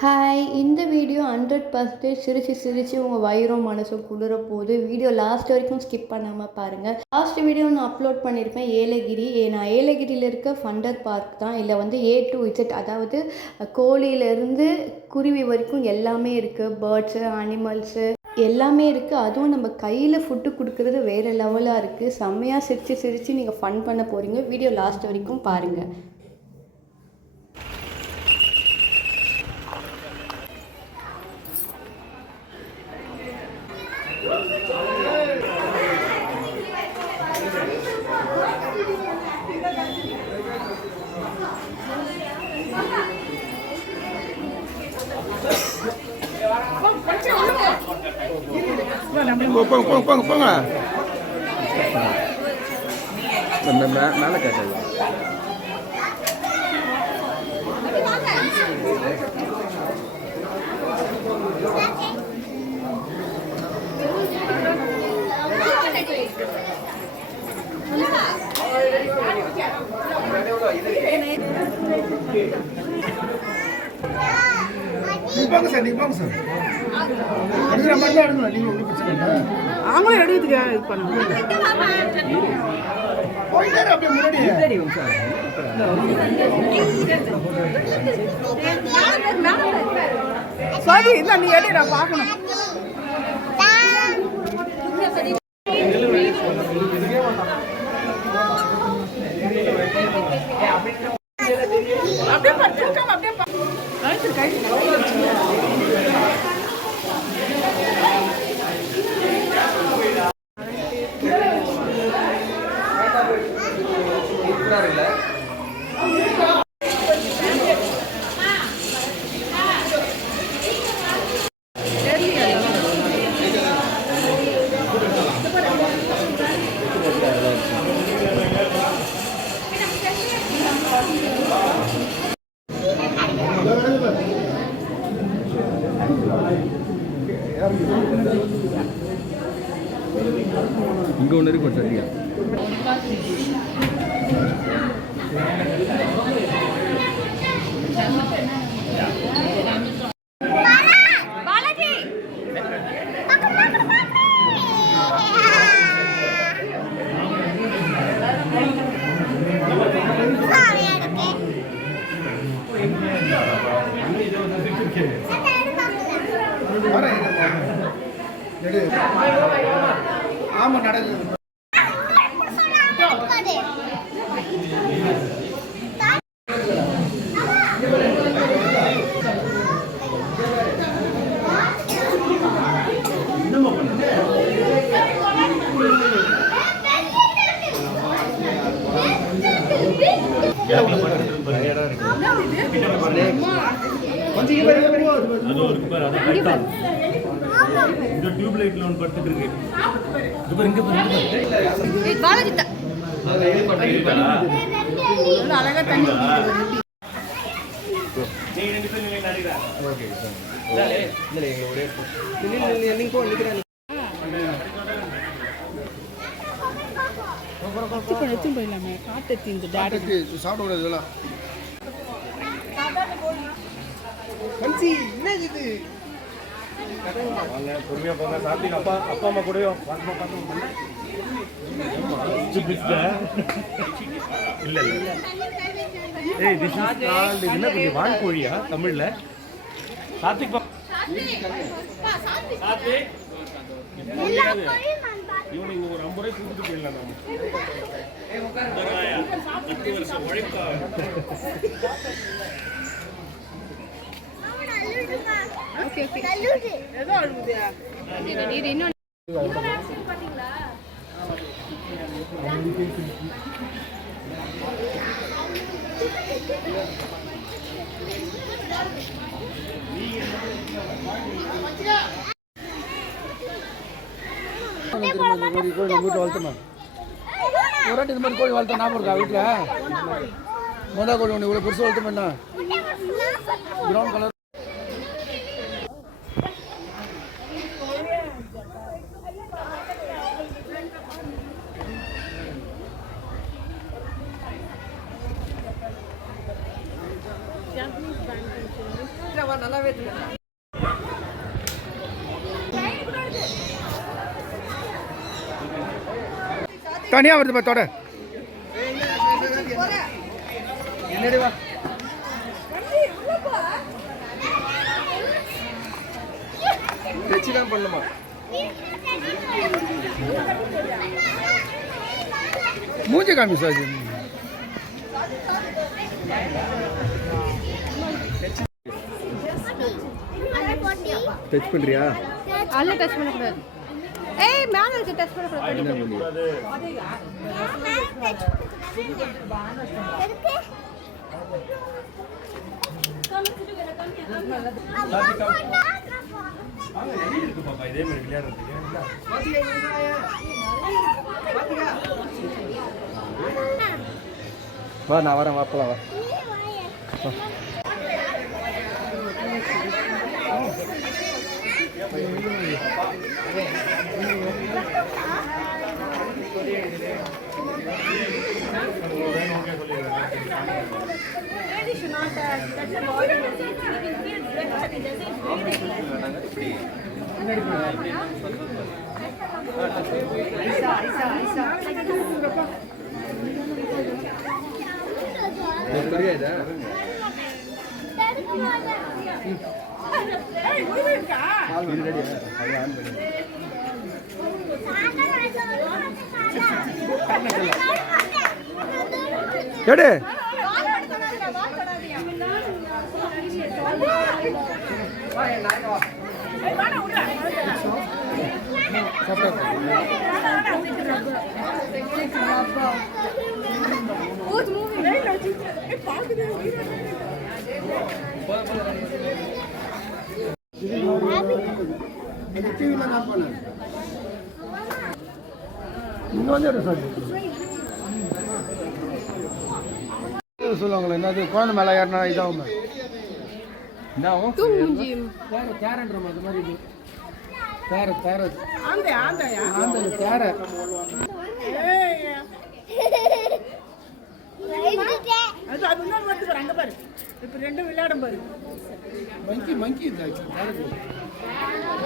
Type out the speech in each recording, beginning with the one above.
Hi, இந்த video 100% சிரிச்சு சிரிச்சு உங்கள் வயிறும் மனசும் குளிர போகுது. வீடியோ லாஸ்ட் வரைக்கும் ஸ்கிப் பண்ணாமல் பாருங்கள். லாஸ்ட் வீடியோ நான் அப்லோட் பண்ணியிருப்பேன் ஏலகிரி. நான் ஏலகிரியில் இருக்க ஃபண்டர் பார்க் தான். இல்லை வந்து A to Z, அதாவது கோழியிலேருந்து குருவி வரைக்கும் எல்லாமே இருக்குது. பேர்ட்ஸு, அனிமல்ஸு எல்லாமே இருக்குது. அதுவும் நம்ம கையில் ஃபுட்டு கொடுக்குறது வேறு லெவலாக இருக்குது. செம்மையாக சிரித்து சிரித்து நீங்கள் ஃபன் பண்ண போகிறீங்க. வீடியோ லாஸ்ட் வரைக்கும் பாருங்கள். போங்க மேலே கேட்டது போங்க சார், நீங்க போங்க சார். எடுக்கிற மாதிரி தான் எடுக்கணும். நீங்க ஒன்றும் பிரச்சனை இல்லை. அவங்களும் எடுக்கிறதுக்கு இது பண்ணுங்க. போயிட்டே அப்படியே முன்னாடி சார். சரி, இல்லை நீ எடு, நான் பார்க்கணும். அப்படியே பார்த்துருக்காம அப்படியே இங்கே ஒன்று இருக்கு சரியா. ஆமா நடக்குது. இந்த டியூப் லைட்ல ஒன்று படுத்துட்டு இருக்கு. இது பாருங்க பாலாஜி அழகா தண்ணி நீங்க ரெண்டு பேரும் நிலையில அடிடா. Okay sir. இல்லை எங்க ஒரே நீங்க போ நிக்கிறேன். எடுத்து போயிடலாமே. காட்டு இந்த டேரக்ட் சாப்பிட இதெல்லாம் கன்சி என்ன இது? வாங்க பொறுமையா போங்க. சாப்பிட்டு அப்பா அம்மா கூடயும் வாங்க பார்த்து. இல்ல இல்ல. ஏய் திஸ் இஸ் கால்ட் இது என்ன கொஞ்சம் வான்கோழியா தமிழ்ல? சாத்விக் சாத்விக் இவனுக்கு ஒரு 50 ரூபாய் கொடுத்துட்டு போயிடலாம் நாம. 10 வருஷம் உழைப்பா. ஓகே ஓகே கல்லூரி ஏதோ அழுகுதியா? இது இன்னொரு வேக்சின் பாத்தீங்களா? கோழி நம்ம வீட்டில் வளர்த்தணும். ஒரு வாட்டி இந்த மாதிரி கோழி வளர்த்தா ஞாபகம் இருக்கா வீட்டில்? மொதா கோழி ஒன்று இவ்வளோ பெருசு வளர்த்தோம் என்ன? Brown colour. நல்லாவே இருக்கு. தனியா வருது பத்தோட என்னடி வா வச்சு தான் பண்ணுமா மூஞ்சி காமி சார் டச் பண்றியா அல்ல டச் பண்ணக்கூடாது. ஏய் மேல இருக்கு டச் பண்ணக்கூடாது. இருக்கு பாப்பா இதே மாதிரி விளையாடுறதுக்கு வா நான் வரேன் வாப்பலாம் வா எடு சொல்லுவாங்களே என்னது குழந்தை மேலே ஏறினா இதாகும் என்ன ஆகும் கேரட்ன்ற அது மாதிரி இது கேரட் கேரட் ஆந்த கேரட் மங்கி மங்கி இது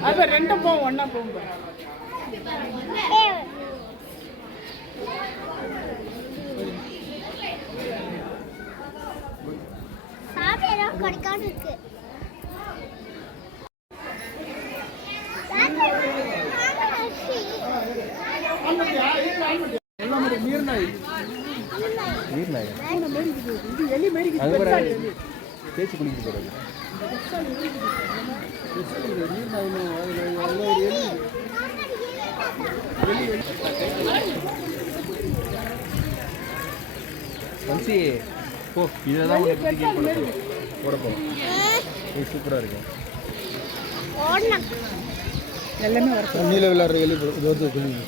கேரட் ரெண்டும் போகும் ஒன்னா போகும் கிடைக்காது இருக்கு நீர்நாய் தேய்ச்சி குளிக்க போகிறது வன்சி போ இதில் தான் போட போகிறோம் இது சூப்பராக இருக்கும் எல்லாமே வரும் தண்ணியில் விளையாடுற எலி ரோட்டில் குளிங்க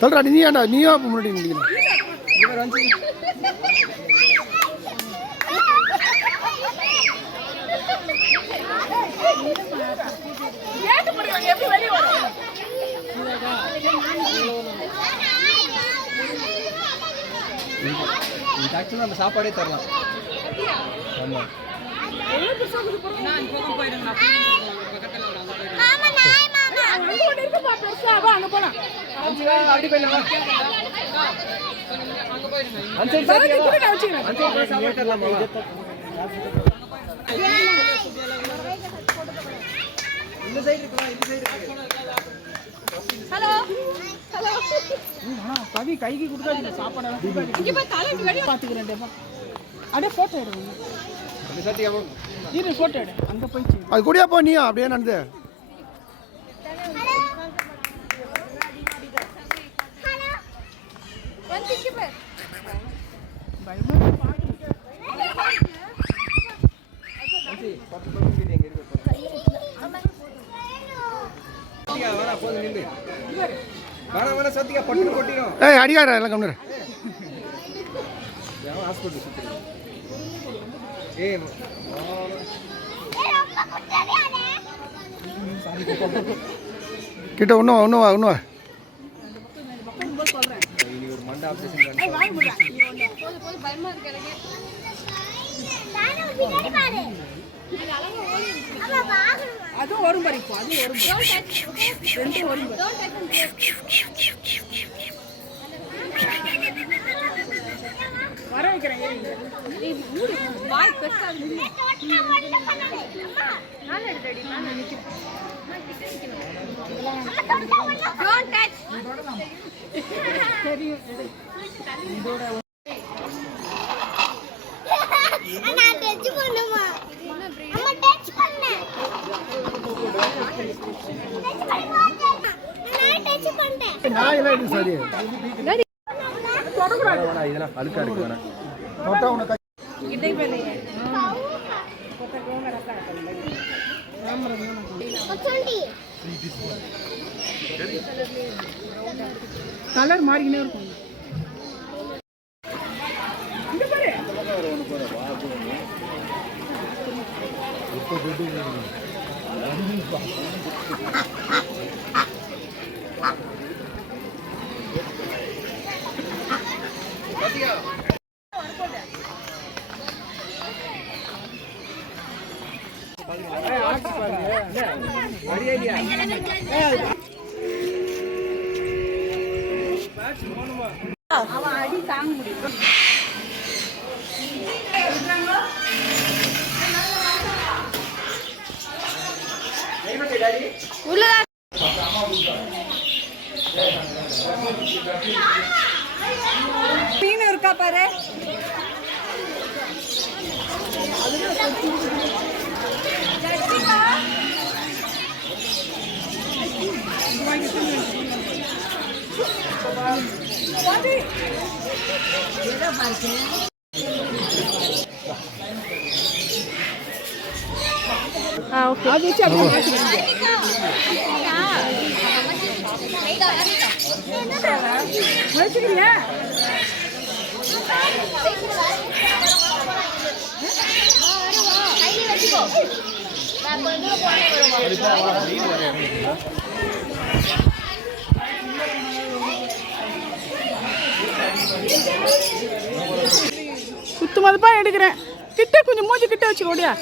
சொல்றா நீயா அப்போ முன்னாடி நினைக்கிறேன் ஆச்சுன்னா நம்ம சாப்பாடே தரலாம். ஆமாம் அங்க போலாம் அப்படி போயிடலாம். சாப்பாடு தரலாமா? இந்த சைடு இருக்கலாம், இந்த சைடு இருக்கு. ஹலோ ஹலோ கவி கைக்கு கொடுக்காதீங்க சாப்பாடு இங்க போய் தலை வெளிய பாத்துக்கிறேன் அப்படியே போட்டோ எடுங்க. இந்த சட்டி அவன் இரு போட்டோ எடு அங்க போய் அது கூடயா போ நீ அப்படியே நடந்து. ஏய் அடிக்கார எல்லாம் கம்முனு. கிட்ட ஒன்றும் வா அதுவும் வரும் பாரு இப்போ அதுவும் வரும் ரெண்டும் வரும் வர வைக்கிறேன் வாய் பெருசா இதெல்லாம் அழுக்கா இருக்கு வேணா. கலர் மாறிக்கினே இருக்கும். அவன் அடி தாங்க முடியும். மீன் இருக்கா பாரு. அது வச்சு வச்சுக்கிறீங்க. குத்து மதிப்பா எடுக்கிறேன். கிட்ட கொஞ்சம் மூஞ்சி கிட்ட வச்சுக்கோடியா.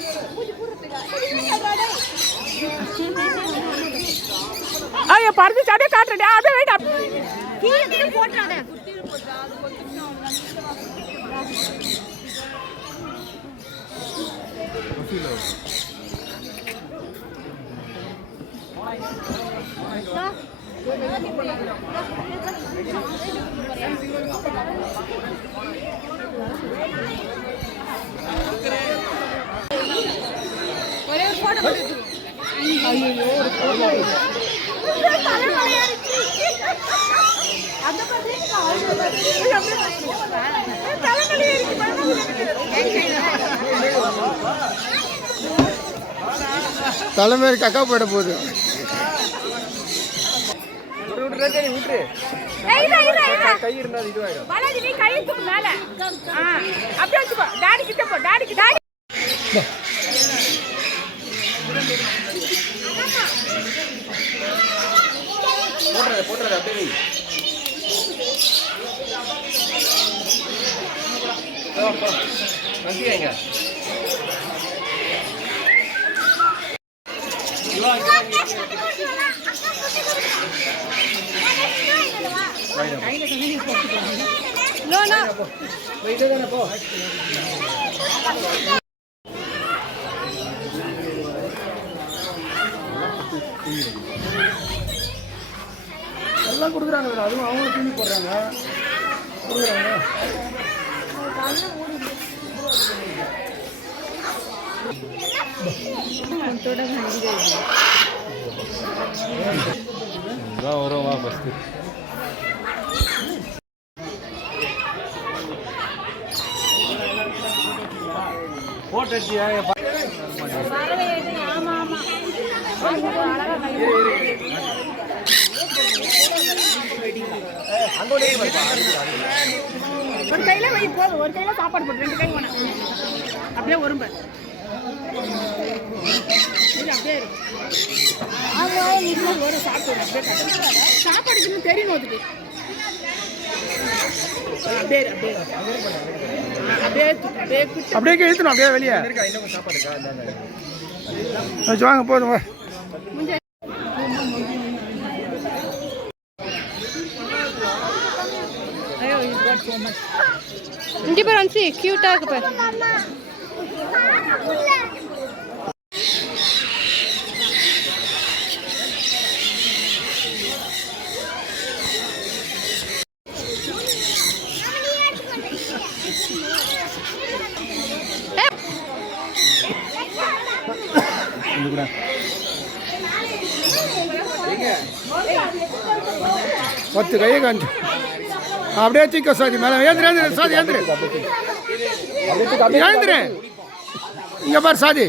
ஐயா பறந்து அப்படியே காட்டுறேன். அப்படியே வெயிட் போட்டுறாங்க. ஒரே ஒரு போட்டோ போட்டு. ஐயோ ஒரு போட்டோ. அந்த பத்தி தலைமலை ஏறிச்சு தலைமையை கக்கா போயிட போகுது. கை இருந்தா இதுவாயிடும். பாலாஜி நீ கை தூக்கு மேல. அப்படியே வச்சுக்கோ. டாடி கிட்ட போ. டாடி டாடி போட்டுறது அப்படியே. வந்தியாங்க கையில தண்ணி போட்டுக்கலாம். No no. போயிட்டு தானே போ. எல்லாம் கொடுக்குறாங்க, அதுவும் அவங்களும் தீனி போடுறாங்க கொடுக்குறாங்க. வரும் வா ஃபஸ்ட்டு. போட்டோ எடுத்தியா? ஒரு கையில வை போதும், ஒரு கையில சாப்பாடு போட்டு 2 கை வேணாம். அப்படியே ஒரும்ப இது அப்படியே இருக்கு. ஒரு சாப்பிடு அப்படியே சாப்பாடுக்கு இன்னும் தெரியணும் அதுக்கு. அப்படியே அப்படியே அப்படியே அப்படியே அப்படியே இழுத்தணும், அப்படியே வெளியே இன்னும் சாப்பாடுக்கா வச்சு வாங்க போதும் வா. இங்கே பாரு அன்சி, கியூட்டா இருக்கு பாரு. பத்து கையை காஞ்சு அப்படியே தூக்க சாதி மேலே ஏந்திர ஏந்திர சாதி ஏந்திர ஏந்திர இங்கே பாரு சாதி.